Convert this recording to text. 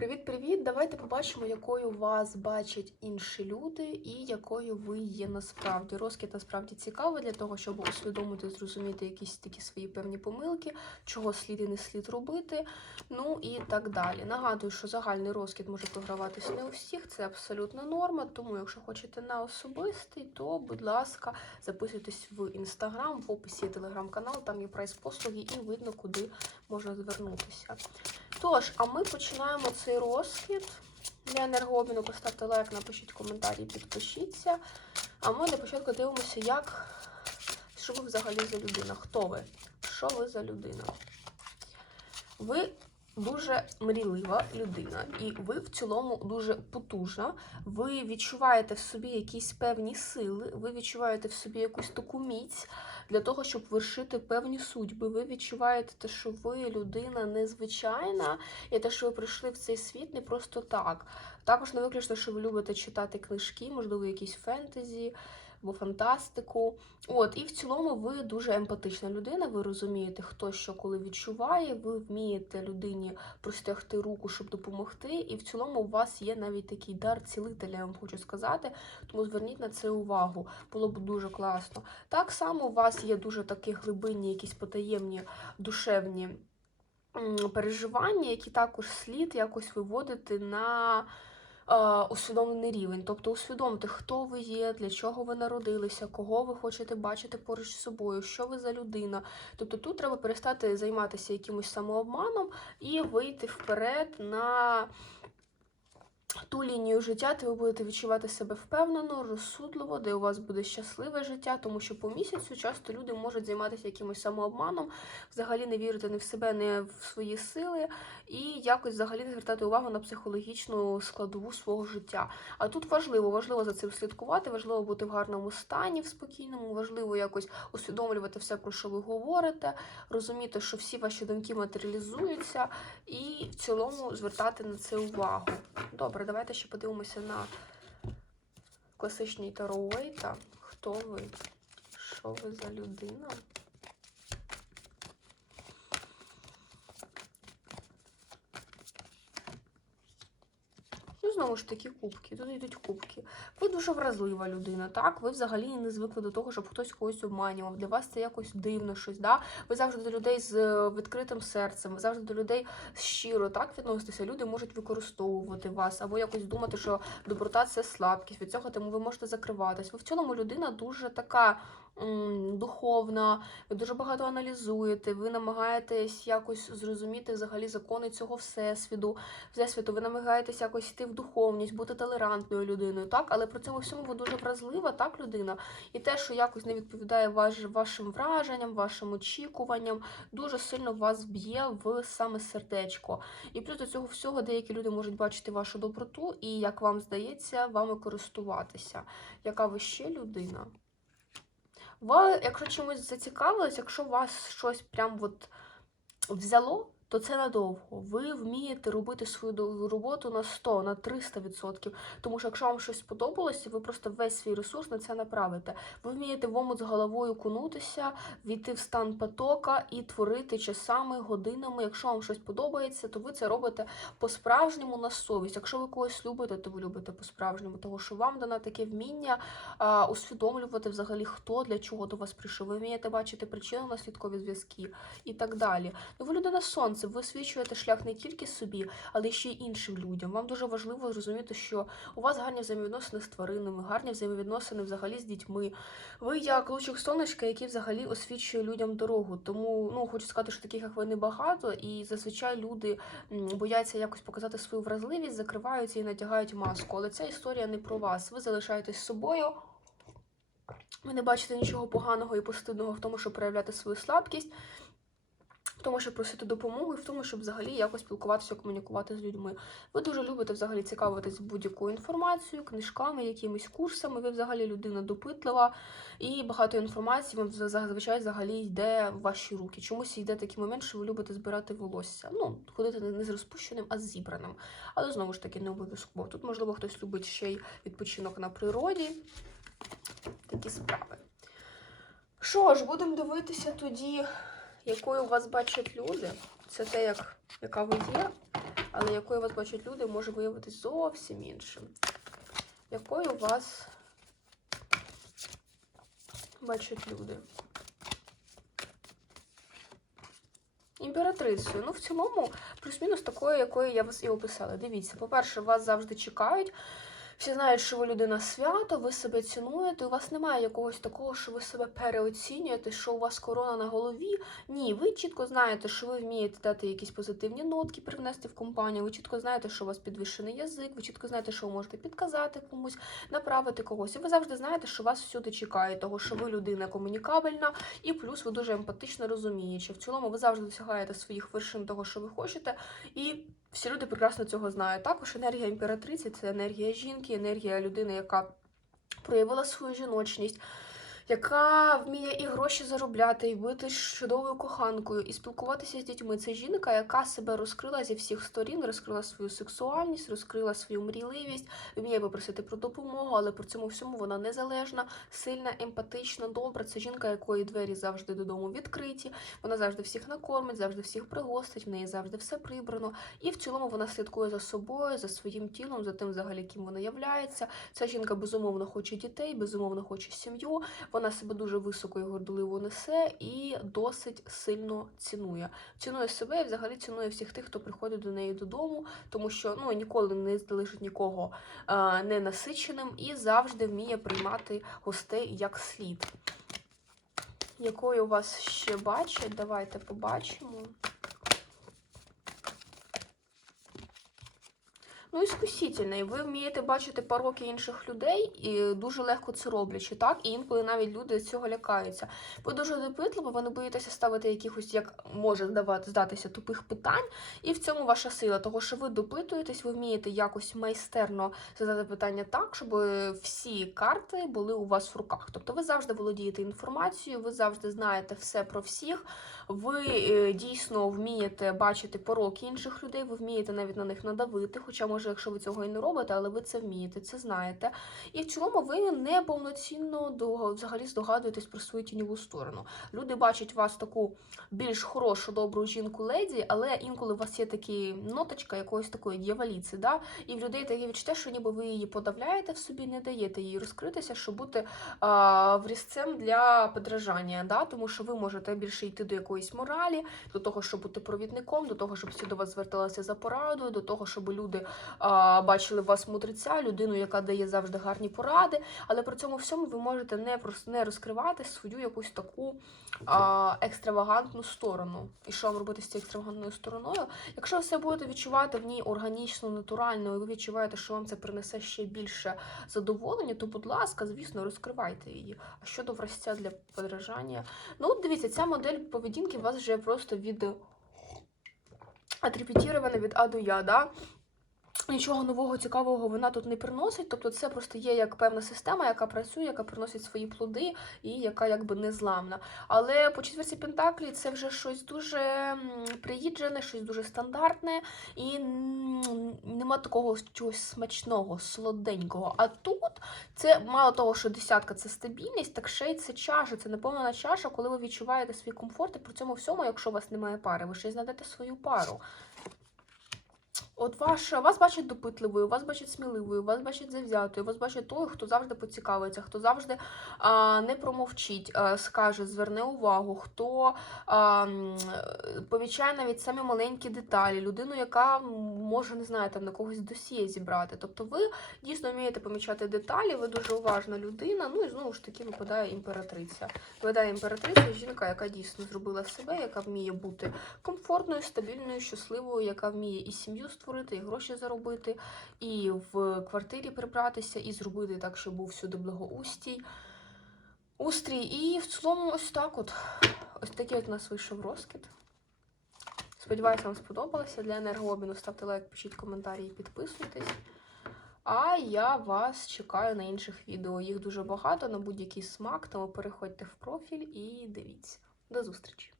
Привіт-привіт! Давайте побачимо, якою вас бачать інші люди і якою ви є насправді. Розкид насправді цікавий для того, щоб усвідомити, зрозуміти якісь такі свої певні помилки, чого слід і не слід робити, ну і так далі. Нагадую, що загальний розкид може програватися не у всіх, це абсолютна норма. Тому, якщо хочете на особистий, то, будь ласка, записуйтесь в інстаграм, в описі телеграм-канал, там є прайс-послуги, і видно, куди можна звернутися. Тож, а ми починаємо цей розкид. Для енергообміну поставте лайк, напишіть коментарі, підпишіться. А ми для початку дивимося, як що ви взагалі за людина. Хто ви? Що ви за людина? Ви дуже мрійлива людина, і ви в цілому дуже потужна. Ви відчуваєте в собі якісь певні сили, ви відчуваєте в собі якусь таку міць для того, щоб вершити певні судьби. Ви відчуваєте те, що ви людина незвичайна, і те, що ви прийшли в цей світ не просто так. Також не виключно, що ви любите читати книжки, можливо, якісь фентезі або фантастику. От, і в цілому ви дуже емпатична людина. Ви розумієте, хто що коли відчуває. Ви вмієте людині простягти руку, щоб допомогти. І в цілому у вас є навіть такий дар цілителя, я вам хочу сказати. Тому зверніть на це увагу. Було б дуже класно. Так само у вас є дуже такі глибинні, якісь потаємні душевні переживання, які також слід якось виводити на усвідомлений рівень. Тобто усвідомити, хто ви є, для чого ви народилися, кого ви хочете бачити поруч з собою, що ви за людина. Тобто тут треба перестати займатися якимось самообманом і вийти вперед на ту лінію життя, де ви будете відчувати себе впевнено, розсудливо, де у вас буде щасливе життя, тому що по місяцю часто люди можуть займатися якимось самообманом, взагалі не вірити не в себе, не в свої сили, і якось взагалі не звертати увагу на психологічну складову свого життя. А тут важливо, важливо за цим слідкувати, важливо бути в гарному стані, в спокійному, важливо якось усвідомлювати все, про що ви говорите, розуміти, що всі ваші думки матеріалізуються, і в цілому звертати на це увагу. Добре, давайте ще подивимося на класичній тароїта. Хто ви? Що ви за людина? Знову ж таки, кубки. Тут йдуть кубки. Ви дуже вразлива людина, так? Ви взагалі не звикли до того, щоб хтось когось обманював. Для вас це якось дивно щось. да? Ви завжди до людей з е, відкритим серцем, ви завжди до людей щиро так відноситеся. Люди можуть використовувати вас, або якось думати, що доброта це слабкість. Від цього тому ви можете закриватись. Ви в цілому людина дуже така духовна, ви дуже багато аналізуєте, ви намагаєтесь якось зрозуміти взагалі закони цього всесвіту. Всесвіту, ви намагаєтесь якось йти в духовність, бути толерантною людиною, так, але при цьому всьому ви дуже вразлива, так, людина. І те, що якось не відповідає ваш, вашим враженням, вашим очікуванням, дуже сильно вас б'є в саме сердечко. І плюс до цього всього деякі люди можуть бачити вашу доброту і, як вам здається, вами користуватися. Яка ви ще людина? Ви, якщо чимось зацікавились, якщо вас щось прям от взяло, то це надовго. Ви вмієте робити свою роботу на 100, на 300%. Тому що якщо вам щось сподобалося, ви просто весь свій ресурс на це направите. Ви вмієте в омут з головою кунутися, війти в стан потока і творити часами, годинами. Якщо вам щось подобається, то ви це робите по-справжньому на совість. Якщо ви когось любите, то ви любите по-справжньому, тому що вам дано таке вміння а, усвідомлювати взагалі, хто для чого до вас прийшов. Ви вмієте бачити причинно-наслідкові зв'язки і так далі. Ну, ви людина сонце, ви освічуєте шлях не тільки собі, але ще й іншим людям. Вам дуже важливо зрозуміти, що у вас гарні взаємовідносини з тваринами, гарні взаємовідносини взагалі з дітьми. Ви як лучик сонечка, який взагалі освічує людям дорогу. Тому ну хочу сказати, що таких як ви небагато, і зазвичай люди бояться якось показати свою вразливість, закриваються і натягають маску. Але ця історія не про вас. Ви залишаєтесь собою. Ви не бачите нічого поганого і постидного в тому, щоб проявляти свою слабкість, в тому, щоб просити допомогу, і в тому, щоб взагалі якось спілкуватися, комунікувати з людьми. Ви дуже любите взагалі цікавитись будь-якою інформацією, книжками, якимись курсами. Ви взагалі людина допитлива, і багато інформації вам зазвичай взагалі йде в ваші руки. Чомусь йде такий момент, що ви любите збирати волосся. Ну, ходити не з розпущеним, а з зібраним. Але знову ж таки не обов'язково. Тут, можливо, хтось любить ще й відпочинок на природі. Такі справи. Що ж, будемо дивитися тоді, якою вас бачать люди. Це те, як, яка ви є. але якою вас бачать люди, може виявитись зовсім іншим. Якою вас бачать люди? Імператрицею. Ну, в цілому, плюс-мінус такою, якою я вас і описала. Дивіться, по-перше, вас завжди чекають. Всі знають, що ви людина свято, ви себе цінуєте. У вас немає якогось такого, що ви себе переоцінюєте, що у вас корона на голові. Ні, ви чітко знаєте, що ви вмієте дати якісь позитивні нотки, привнести в компанію. Ви чітко знаєте, що у вас підвищений язик, ви чітко знаєте, що ви можете підказати комусь, направити когось. І ви завжди знаєте, що вас всюди чекають, того що ви людина комунікабельна, і плюс ви дуже емпатично розуміючи. В цілому ви завжди досягаєте своїх вершин того, що ви хочете, і всі люди прекрасно цього знають. Також енергія імператриці це енергія жінки, енергія людини, яка проявила свою жіночність. Яка вміє і гроші заробляти, і бути чудовою коханкою, і спілкуватися з дітьми. Це жінка, яка себе розкрила зі всіх сторін, розкрила свою сексуальність, розкрила свою мрійливість, вміє попросити про допомогу, але при цьому всьому вона незалежна, сильна, емпатична, добра. Це жінка, якої двері завжди додому відкриті. Вона завжди всіх накормить, завжди всіх пригостить, в неї завжди все прибрано. І в цілому вона слідкує за собою, за своїм тілом, за тим, взагалі, ким вона являється. Ця жінка безумовно хоче дітей, безумовно хоче сім'ю. Вона себе дуже високо і гордоливо несе і досить сильно цінує. Цінує себе і взагалі цінує всіх тих, хто приходить до неї додому, тому що ну ніколи не залишить нікого е, ненасиченим і завжди вміє приймати гостей як слід. Якою вас ще бачать? Давайте побачимо. Ну, іскусительна, і ви вмієте бачити пороки інших людей і дуже легко це роблячи, так? І інколи навіть люди цього лякаються. Ви дуже допитливо, ви не боїтеся ставити якихось, як може здатися, тупих питань, і в цьому ваша сила, того що ви допитуєтесь, ви вмієте якось майстерно задати питання так, щоб всі карти були у вас в руках. Тобто ви завжди володієте інформацією, ви завжди знаєте все про всіх. Ви е, дійсно вмієте бачити пороки інших людей, ви вмієте навіть на них надавити, хоча, може, якщо ви цього і не робите, але ви це вмієте, це знаєте. І в цілому ви не повноцінно взагалі здогадуєтесь про свою тіньову сторону. Люди бачать вас таку більш хорошу, добру жінку леді, але інколи у вас є такі ноточка якоїсь такої дьяволіці, да? і в людей таке відчуття, що ніби ви її подавляєте в собі, не даєте їй розкритися, щоб бути а, врізцем для подражання, да? тому що ви можете більше йти до якоїсь моралі, до того, щоб бути провідником, до того, щоб всі до вас зверталися за порадою, до того, щоб люди бачили вас мудреця, людину, яка дає завжди гарні поради, але при цьому всьому ви можете не прос- не розкривати свою якусь таку екстравагантну сторону. І що вам робити з цією екстравагантною стороною? Якщо ви все будете відчувати в ній органічно, натурально, і ви відчуваєте, що вам це принесе ще більше задоволення, то, будь ласка, звісно, розкривайте її. А щодо вразця для подражання, ну дивіться, ця модель поведінки у вас вже просто від атрибутірована від А до Я, да? Нічого нового цікавого вона тут не приносить, тобто це просто є як певна система, яка працює, яка приносить свої плоди і яка якби незламна. Але по четверці Пентаклі це вже щось дуже приїджене, щось дуже стандартне, і нема такого чогось смачного, солоденького. А тут це мало того, що десятка це стабільність, так ще й це чаша, це наповнена чаша, коли ви відчуваєте свій комфорт, і при цьому всьому, якщо у вас немає пари, ви ще й знайдете свою пару. От ваш, вас бачать допитливою, вас бачать сміливою, вас бачать завзятою, вас бачать той, хто завжди поцікавиться, хто завжди а, не промовчить, а, скаже, зверне увагу, хто а, помічає навіть самі маленькі деталі, людину, яка може, не знаю, на когось досьє зібрати. Тобто ви дійсно вмієте помічати деталі, ви дуже уважна людина. Ну і знову ж таки випадає імператриця. Випадає імператриця, жінка, яка дійсно зробила себе, яка вміє бути комфортною, стабільною, щасливою, яка вміє і сім'ю створити, і гроші заробити, і в квартирі прибратися, і зробити так, щоб був всюди благоустій. Устрій. І в цілому ось так от. Ось такий от у нас вийшов розкид. Сподіваюся, вам сподобалося. Для енергообміну ставте лайк, пишіть коментарі і підписуйтесь. А я вас чекаю на інших відео. Їх дуже багато на будь-який смак, тому переходьте в профіль і дивіться. До зустрічі!